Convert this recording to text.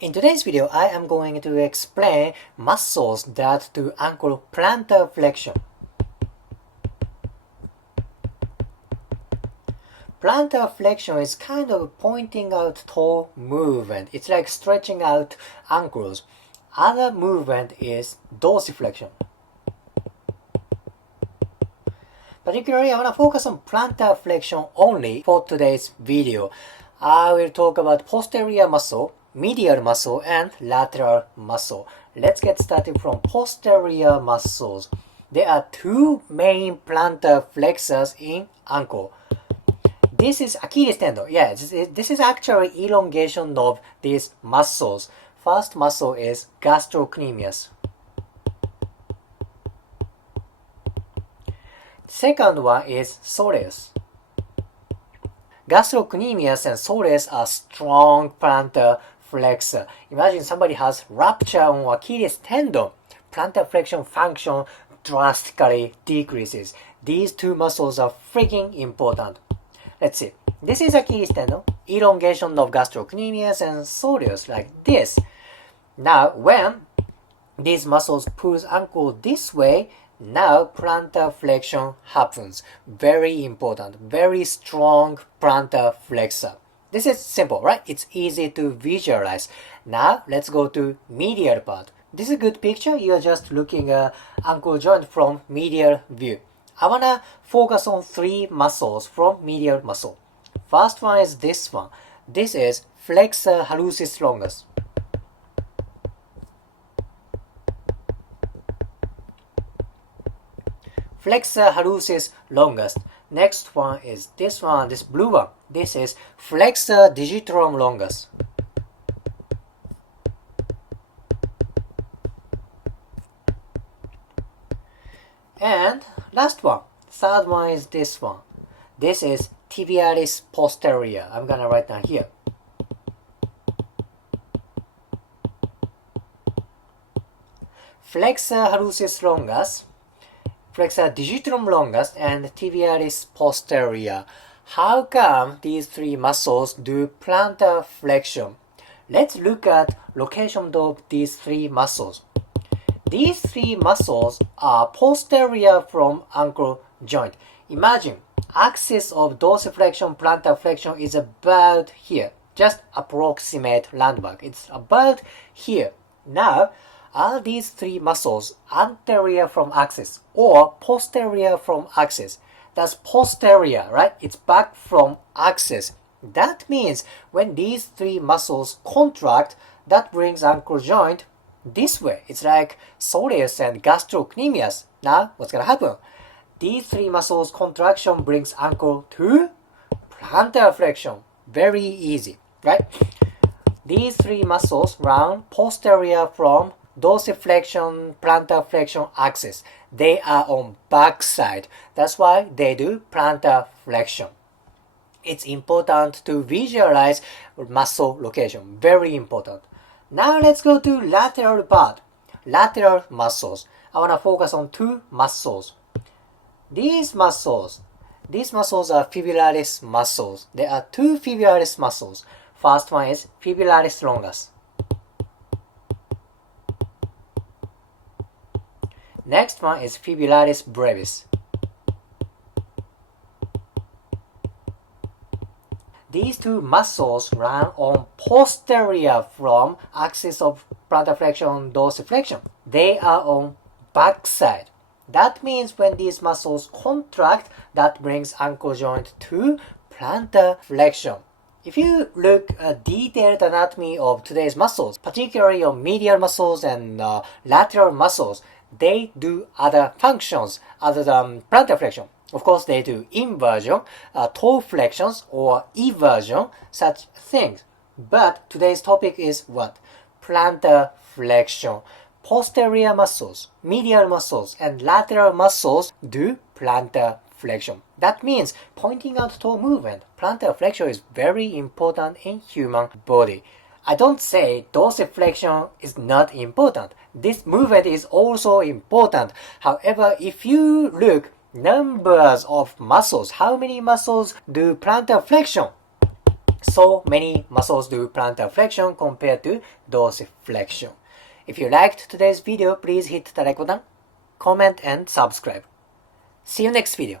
In today's video, I am going to explain muscles that do ankle plantar flexion. Plantar flexion is kind of pointing out toe movement. It's like stretching out ankles. Other movement is dorsiflexion. Particularly, I want to focus on plantar flexion only for today's video. I will talk about posterior muscle, medial muscle, and lateral muscle. Let's get started from posterior muscles. There are two main plantar flexors in ankle. This is Achilles tendon. Yeah, this is actually elongation of these muscles. First muscle is gastrocnemius. Second one is soleus. Gastrocnemius and soleus are strong plantar flexor. Imagine somebody has rupture on Achilles tendon. Plantar flexion function drastically decreases. These two muscles are freaking important. Let's see. This is Achilles tendon, elongation of gastrocnemius and soleus like this. Now, when these muscles pull ankle this way, now plantar flexion happens. Very important, very strong plantar flexor. This is simple, right? It's easy to visualize. Now, let's go to medial part. This is a good picture. You're just looking at ankle joint from medial view. I want to focus on three muscles from medial muscle. First one is this one. This is flexor hallucis longus. Flexor hallucis longus. Next one is this one, this blue one. This is flexor digitorum longus. And last one, third one is this one. This is tibialis posterior. I'm gonna write down here. Flexor hallucis longus, flexor digitorum longus, and tibialis posterior. How come these three muscles do plantar flexion? Let's look at location of these three muscles. These three muscles are posterior from ankle joint. Imagine axis of dorsiflexion plantar flexion is about here. Just approximate landmark. It's about here. Now, are these three muscles anterior from axis or posterior from axis? That's posterior, right? It's back from axis. That means when these three muscles contract, that brings ankle joint this way. It's like soleus and gastrocnemius. Now, what's going to happen? These three muscles contraction brings ankle to plantar flexion. Very easy, right? These three muscles run posterior from dorsiflexion, plantar flexion axis. They are on back side. That's why they do plantar flexion. It's important to visualize muscle location. Very important. Now let's go to lateral part. Lateral muscles. I want to focus on two muscles. These muscles are fibularis muscles. There are two fibularis muscles. First one is fibularis longus. Next one is fibularis brevis. These two muscles run on posterior from axis of plantar flexion, dorsiflexion. They are on back side. That means when these muscles contract, that brings ankle joint to plantar flexion. If you look at detailed anatomy of today's muscles, particularly on medial muscles and lateral muscles, they do other functions other than plantar flexion. Of course, they do inversion, toe flexions, or eversion, such things. But today's topic is what? Plantar flexion. Posterior muscles, medial muscles, and lateral muscles do plantar flexion. That means pointing out toe movement. Plantar flexion is very important in human body. I don't say dorsiflexion is not important. This movement is also important. However, if you look numbers of muscles, how many muscles do plantar flexion? So many muscles do plantar flexion compared to dorsiflexion. If you liked today's video, please hit the like button, comment and subscribe. See you next video.